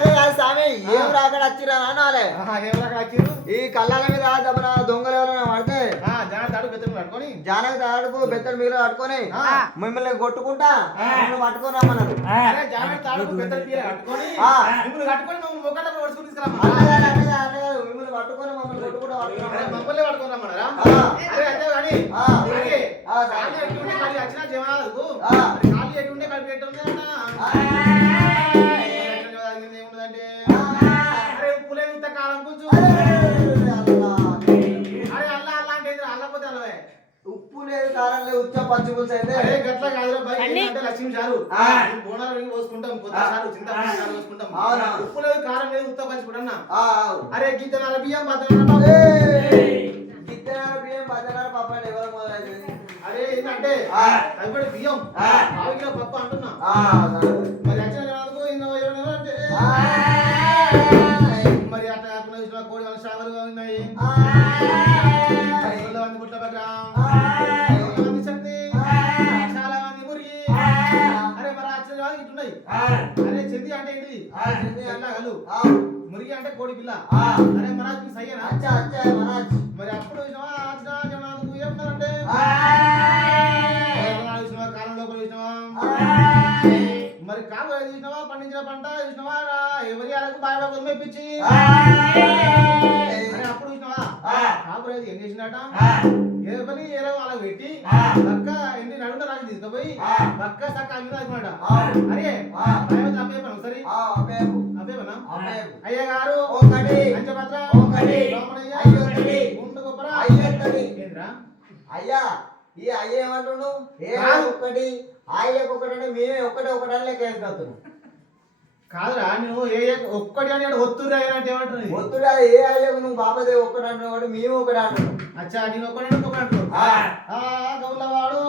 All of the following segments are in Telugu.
రాక కాదు స్వామి ఏం రాక వచ్చిరా అనాలే ఏం రకాలు వచ్చిర్రు? ఈ కళ్ళాల మీద దెబ్బన దొంగలు ఎవరైనా పడితే. జానకి తాడుకు బెత్తడు మీరు పట్టుకొని. మిమ్మల్ని కొట్టుకుంటా మిమ్మల్ని పట్టుకొని రమ్మన్నారు. మిమ్మల్ని పట్టుకొని మమ్మల్ని కొట్టుకుంటా పట్టుకున్నాం మమ్మల్ని పట్టుకొని రమ్మన్నారా? ఉప్పు లేదు కారం లేదు ఉచ్చ పచ్చి పులుసు అయితే అరే గట్ల కాదురా బై ఏంటంటే లక్ష్మి చారు ఆ. బోనాలు రింగి పోసుకుంటాం కొత్త ఆ. చారు చింతపండు చారు పోసుకుంటాం. ఉప్పు లేదు కారం లేదు ఉత్త ఆ, ఆవు. అరే గీత బియ్యం ఏయ్! గిత్తనాల బియ్యం బద్దనాల పప్పు అంటే ఎవరు మొదలైంది అరే ఏంటంటే ఆ. అవి బియ్యం ఆ. పావు కిలో పప్పు అంటున్నా కలు ఆ, మురిగి అంటే కోడి పిల్ల. అరే మరాజ్ మీ సయ్యనా? అచ్చా అచ్చా మహారాజ్ మరి అప్పుడు ఏమన్నారంటే ఆ, జనాలు చూసినావా? కాలం మరి కాపు చూసినావా? పండించిన పంట చూసినావా? ఎవరి వాళ్ళకు బాగా మెప్పించి? అరే అప్పుడు చూసినావా? కాపు రైతు ఏం చేసినట ఏ పని ఏదో వాళ్ళకి పెట్టి పక్క ఇంటి నడుమ రాజు తీసుకుపోయి పక్క సక్క అమ్మిన అరే అయ్యా ఈ అయ్య ఏమంటుండు? ఏ కాదు. ఒక్కటి అయ్యకు ఒకటి అంటే మేమే ఒకటే ఒకటి అని లెక్క వేసుకొస్తున్నాం కాదురా నువ్వు ఏ ఒక్కటి అని ఒత్తురు అంటే ఏమంటున్నది ఒత్తుడా ఏ అయ్యకు నువ్వు బాపదే ఒకటి అంటున్నావు మేము ఒకటి అంటున్నాం. అచ్చా నేను అంటారు ఆ. ఆ గౌలవాడు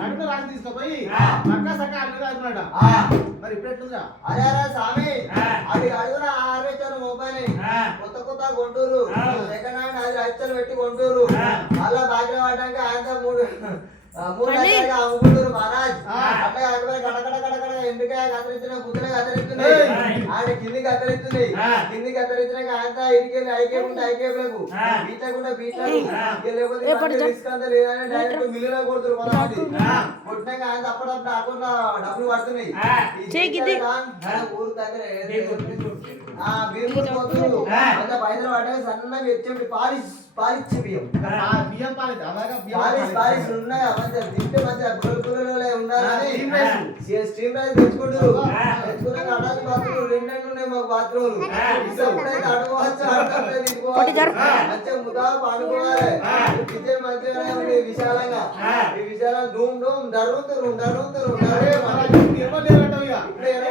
నడుము రాజు తీసుకుపోయి. పక్కా సక్క అల్లుడు అనుకున్నాడు. మరి ఇప్పుడు ఎట్లుందా అరే అరే స్వామి. అది అడుగున ఆర్వేచారు మొబైల్. కొత్త కొత్త కొంటూరు. సెకండ్ హ్యాండ్ అది లక్షలు పెట్టి కొంటూరు. మళ్ళా బాకీ పడడానికి ఆయన మూడు ఆ, మూడు లక్షలుగా అమ్ముకుంటారు మహారాజ్. ఆ. అట్లా కాకపోతే కడకడ కడకడ ఎందుకాయ కత్తిరించిన బుద్ధులే ఏయ్. కత్తిరిస్తున్నాయి. ఆయన కింది కత్తిరిస్తున్నాయి ఆ. కింది కత్తిరించినాక ఆయన ఇటుకెళ్ళి ఐకేపుంటే ఐకేపులకు ఆ. ఇక లేకపోతే అంతా లేదని డైరెక్ట్ మిల్లులో కొడుతురు కొంతమంది. కొట్టినాక ఆయన అప్పుడప్పుడు అకౌంట్లో డబ్బులు పడుతున్నాయి. ఊరు దగ్గర ఆ బీర్లు పోతురు ఆ. అంత పైసలు పడ్డాక సన్నగా ఎత్తి పాలిష్ పాలిష్ బియ్యం ఆ బియ్యం పాలిష్ పాలిష్ ఉన్నాయి మంచిగా తింటే మంచిగా గుర్రులో ఉండాలని స్టీమ్ రైస్. తెచ్చుకుంటారు. తెచ్చుకున్నాక అడాది బాత్రూమ్ రెండు ఉన్నాయి మాకు బాత్రూమ్లు. ఎప్పుడైతే జరుపు. మంచిగా ముదా పండుకోవాలి. కిచెన్ ఉంది విశాలంగా. ఈ డూమ్ డూమ్ ఇప్పుడు ఎవరు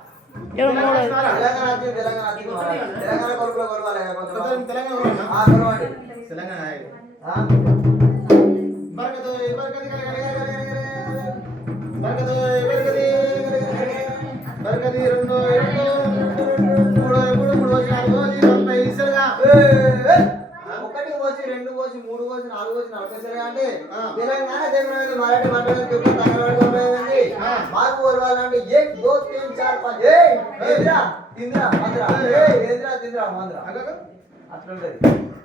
బరకది బరకది బరకది రెండు రెండు అంటే. తెలంగాణ తెలంగాణ మరాఠీ మాట్లాడేది చెప్పి ఆ. మాకు కొలవాలంటే ఏక్ దో తీన్ చార్ పాంచ్ ఏ? ఏంద్రా తింద్రా మంద్రా. ఏ ఏంద్రా తింద్రా మంద్రా. అట్లుంటది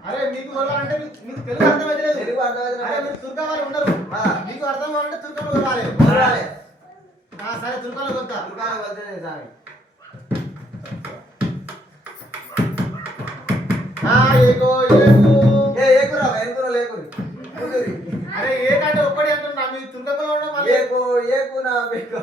అరే మీకు కొలవాలంటే మీకు- తెలుగు అర్థమైతే తెలుగు అర్థమైతే అరే మీరు తుర్కా వాళ్ళు ఉండరు. మీకు అర్థం కావాలంటే తుర్కాలు కొలవాలి. కొలవాలి. సరే తుర్కాలు దుకాణం వద్దనే స్వామి ఆ ఏకో ఏకంటే ఒక్కడే అంటున్నా మీ తుర్కలో ఉండడం ఏకు ఏకు నా బేకు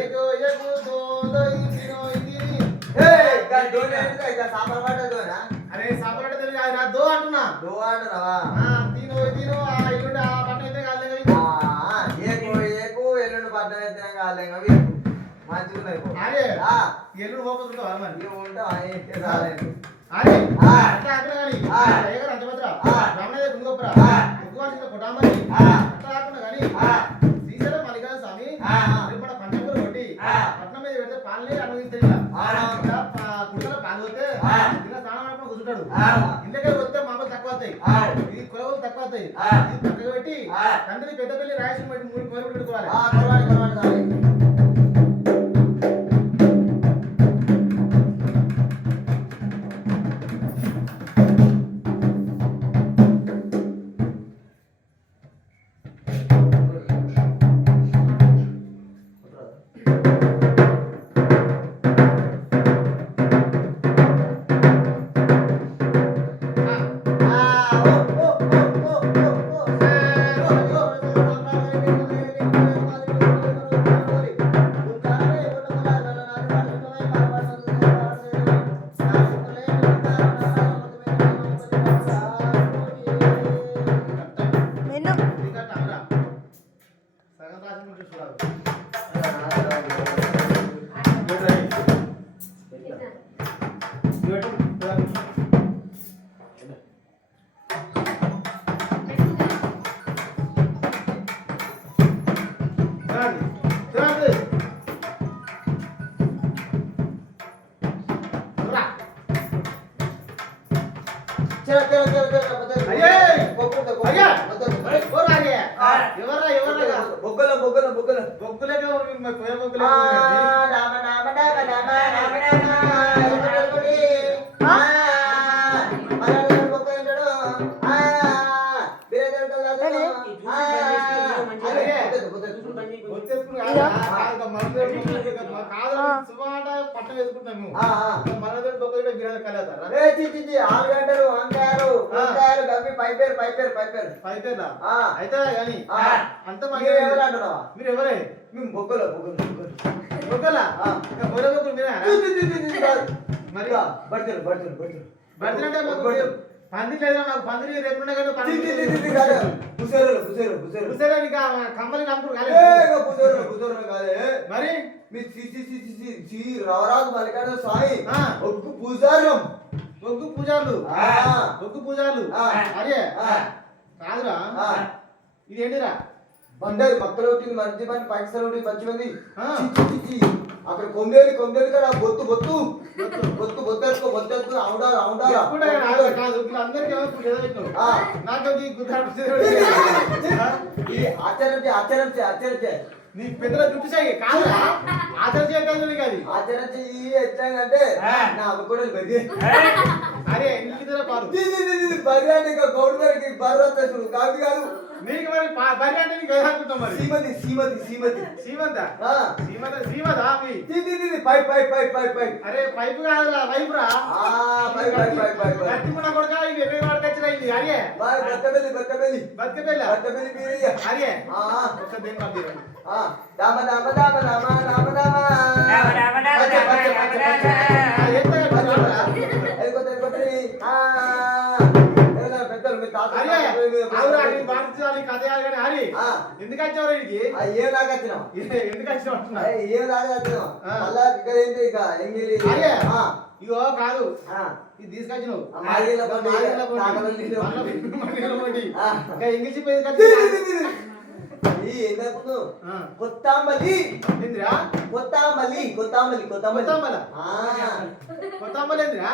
ఏకు ఏకు తోదో ఇదినో ఇదిని ఏ గా డోనే అంటే గా సాపర పడ డోనా అరే సాపర పడ తెలుగు రా దో అంటున్నా. దో అంటున్నావా? ఆ తినో తినో ఆ ఇల్లుండి ఆ పట్టణ ఎల్లుండి పట్టణ అయితే కాలేదు అవి కానీ. నందిని పెద్దపల్లి రాయలసీమ మూడు కోరికలు పెట్టుకోవాలి. ఎవర్రా ఎవర్రా బొగ్గల బొగ్గల బొగ్గల బొగ్గులేకే ఉరికి మరి పోయే బొగ్గులే. రామ రామ రామ రామ రామ రామ కాదు. చేసుకుంటున్నాము మనతో ఒక్కటే బిర్యానీ కలుగుతారు అదే చిచ్చి ఆలుగడ్డలు వంకాయలు పైపేరు పైపేరు పైపేరు పైపేర్లా అయితే కానీ అంత మీరు ఎవరు అంటున్నావా మీరు ఎవరే మేము బొగ్గలు బొగ్గలు బొగ్గలా బొగ్గలు బొగ్గలు మీరా మరి బడుతున్నారు బడుతున్నారు బడుతున్నారు బడుతున్నట్టే పంది లేదా నాకు పందిరి? రేపున్నా కానీ పుసేరని కమ్మలి నమ్ముడు మరి? రవరాజు మలికాడ సాయి ఒగ్గు పూజారం ఒగ్గు పూజార్లు. ఒగ్గు పూజార్లు. అరే. కాదురా. ఇది ఏంటిరా బండది మక్కలోటి మంచి పని పైసలు మంచి మంది. అక్కడ కొందేలు కొందేలు కదా బొత్తు బొత్తు. బొత్తు బొత్తెత్తుకో బొత్తెత్తు అవుడా అవుడా. ఇది ఆచరించే ఆచరించే ఆచరించే నీ పెద్దల జుట్టు సాగి కాదు ఆచరించే కాదు. ఆచరించే ఈ ఎట్లాగంటే నా అమ్మ కూడా బరి అరే ఇంటికి పాలు. బరి అంటే ఇంకా గౌడ్ గారికి బర్ర చూడు కాదు కాదు నీకు మరి పా- బరి అంటే నీకు అనుకుంటావు మరి. శ్రీమతి శ్రీమతి శ్రీమతి శ్రీమంత ఆ. శ్రీమంత శ్రీమత మీ తి, తి, తి, తి, పై పై పై పై పై అరే పైపు కాదురా పైపు రా. ఆ, పై పై పై పై పై కత్తిమున కొడక ఇది ఎన్ని వాడికి వచ్చినా ఇది అరే. బాయ్ బట్టబెల్లి బట్టబెల్లి బతికెళ్ళ బట్టబెల్లి బీరయ్య అరే. ఒక్క దేని పంపిరా ఆ. దామ దామ దామ దామ దామ దామ దామ దామ దామ దామ నీకు కథ కాదు కానీ హరి ఎందుకు వచ్చావు ఇది ఏ లాగా వచ్చినావు ఎందుకు వచ్చినావు అంటున్నా ఏ లాగా వచ్చినావు మళ్ళా ఇక్కడ ఏంటి ఇక? ఎంగిలి ఇగో కాదు. ఇది తీసుకొచ్చినావు. ఇంగ్లీష్ కొత్తాంబలి. కొత్తాంబలి కొత్తాంబలి కొత్తాంబలి. కొత్తాంబలి. కొత్తాంబలి ఏంద్రా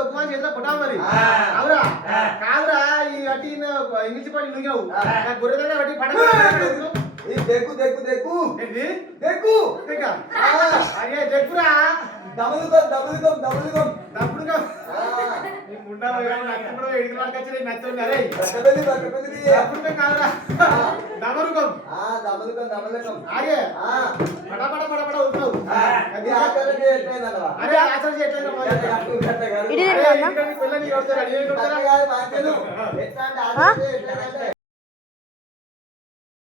ఉప్మా చేసిన పొటామరి అవురా? కాదురా ఈ అట్టి ఇంగ్లీష్ పడి నువ్వు గొర్రె అట్టి పడ దగ్గు దగ్గు దగ్గు దగ్గు అయ్యే దగ్గురా డబుల్గా డబుల్గా డబుల్గా డబ్బులుగా ఆగే. పడపడ పడపడ ఉంటావు అది ఆచరణ చేయట్లేదు అరే ఆచరణ చేయట్లేదు